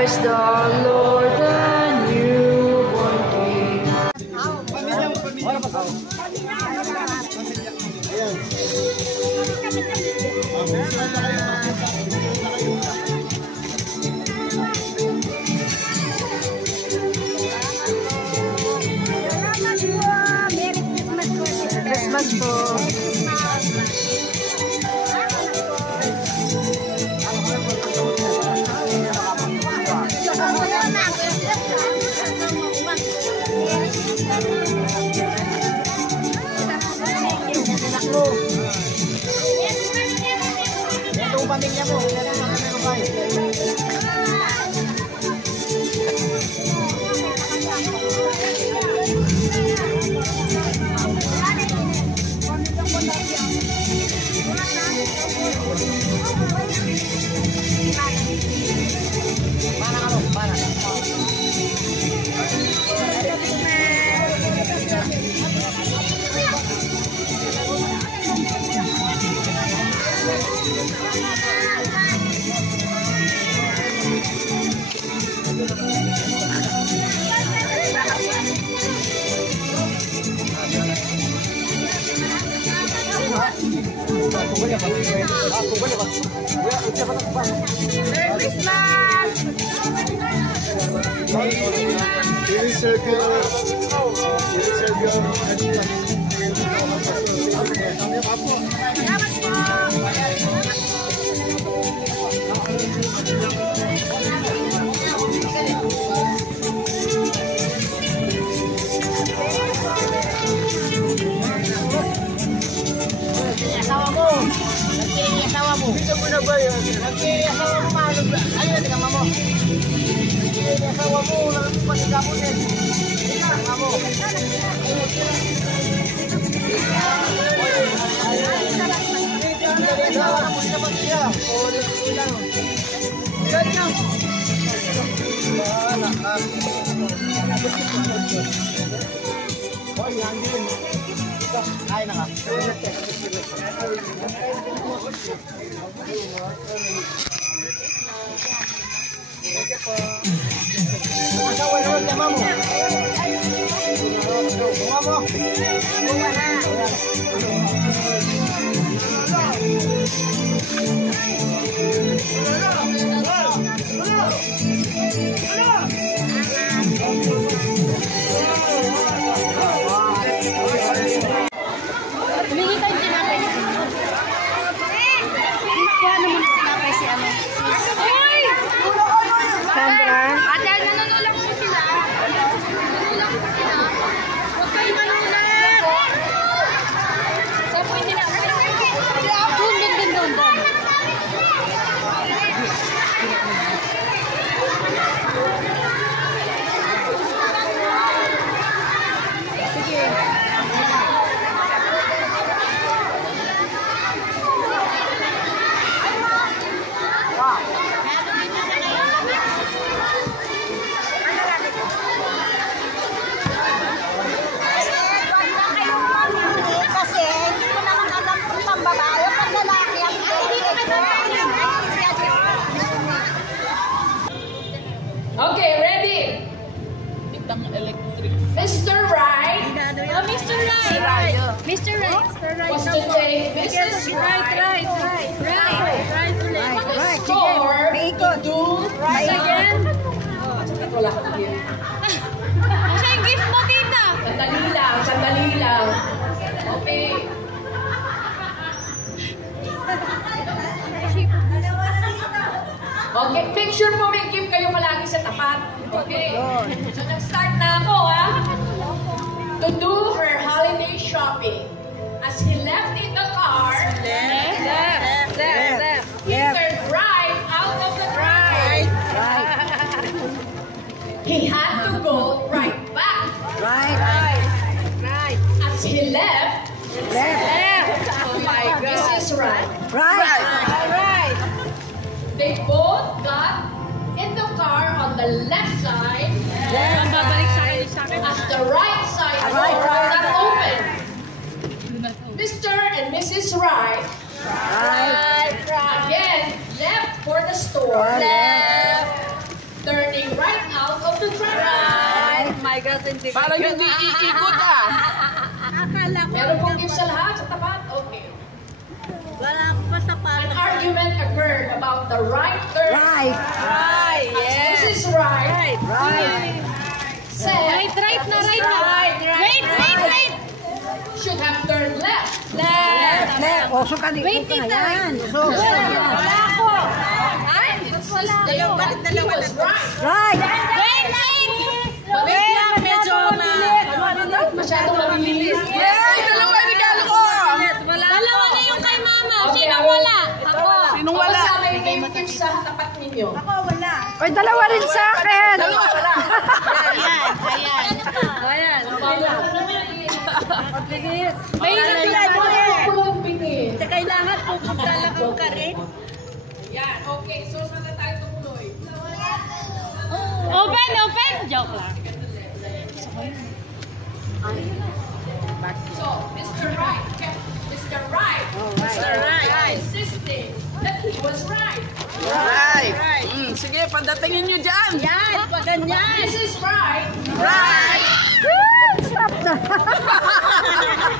Christ the Lord, the newborn King. Christmas po. Itong pamilya mo, Okay, ready? Mr. Right. Mr. Right. Mr. Right. Was to take Mrs. Right. The score to do Right again. Wala kang gift. Siya yung gift mo, tita. Sandali lang. Okay. Okay, picture po, may gift kayo palagi sa tapat. Okay. So, nag-start na ako, ha? To do her holiday shopping. As he left in the car, Left. he turned right out of the drive. He had to go right back. As he left, oh my God, Mrs. Right. They both got in the car on the left side. As the right side door got open. Mr. and Mrs. Right again left for the store. Turned Parang hindi iikot ah. Meron pong gift sa lahat sa tapat? Okay. Wala ko pa sa An argument occurred about the right turn. Right. Right, As Mrs. Right said Right na. Wait. should have turned left. Left. O, so kanina. Wait, tita. Yan. So, Wala ako. Ay, wala He was right. right. Wait lang, medyo Masyadong mabilis. Ay, dalawa yung regalo ko. Dalawa na yung kay mama. Okay, Sino wala? Ako. Sinong wala? Kamusta may name gift sa tapat ninyo? Oy, dalawa rin sa akin. Dalawa, wala. Ayan. May Kulong bingin. kailangan pupunta lang ang karin. Yan, okay. So, saan na tayo tumuloy? Open! Joke lang. So, Mr. Right insisting that he was right. Right. Sige, pandatingin nyo dyan. Yan, pa ganyan. Mrs. Right Right. Stop na.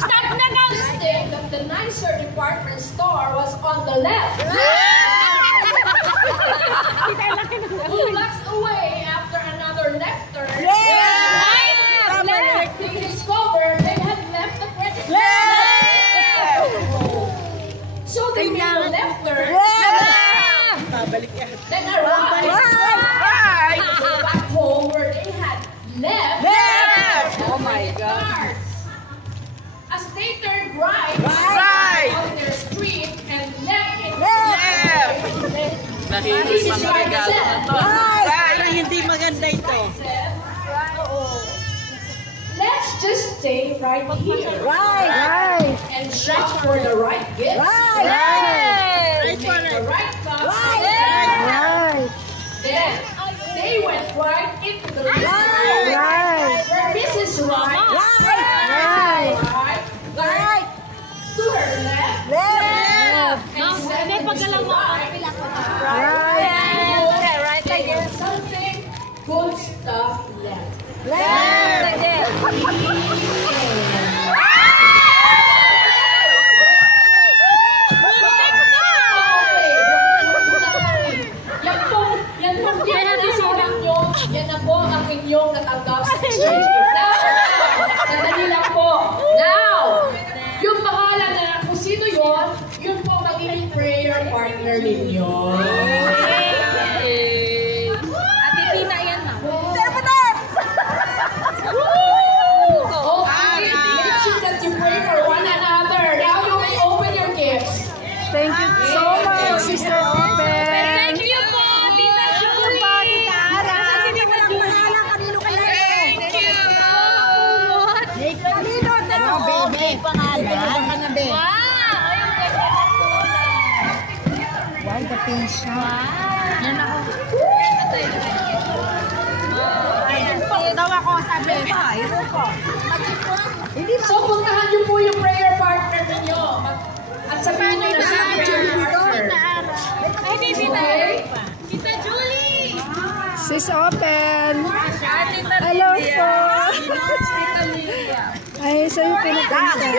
Stop na daw. insisting that the nicer department store was on the left. 2 blocks away after another left turn, they discovered they had left the credit card. So they made a left turn, then a right, to go back home where they had left. Oh my God. As they turned right on their street and left it. Nahihis mga regalo na to. Parang hindi maganda ito. Let's just stay right here Right. and shop for the right gift. Right. Make the right cup. Right. Then they went right into the Right. where Mrs. Right Right. to her left Left. and said to Mr. Right, Right. there was something good stuff left. Left. Yan na po ang inyong natanggap sa exchange gift. Sandali lang po. Now, yung pangalan na kung sino yun po magiging prayer partner ninyo. Ate Tina, yan na. Okay, make sure that you pray for one another. Now you may open your gifts. Thank you so much, Sister Open. Thank you po, Tita Julie. Wow, the patient. Yan ako. Daw ako, sabi pa. So, puntahan niyo po yung prayer partner ninyo. At sabihin niyo na sa prayer partner. Ay, baby na. Okay? Tita Julie. Sis Open. Tita Hello po. Tita Lilia. Ay, sa'yo pinapunta.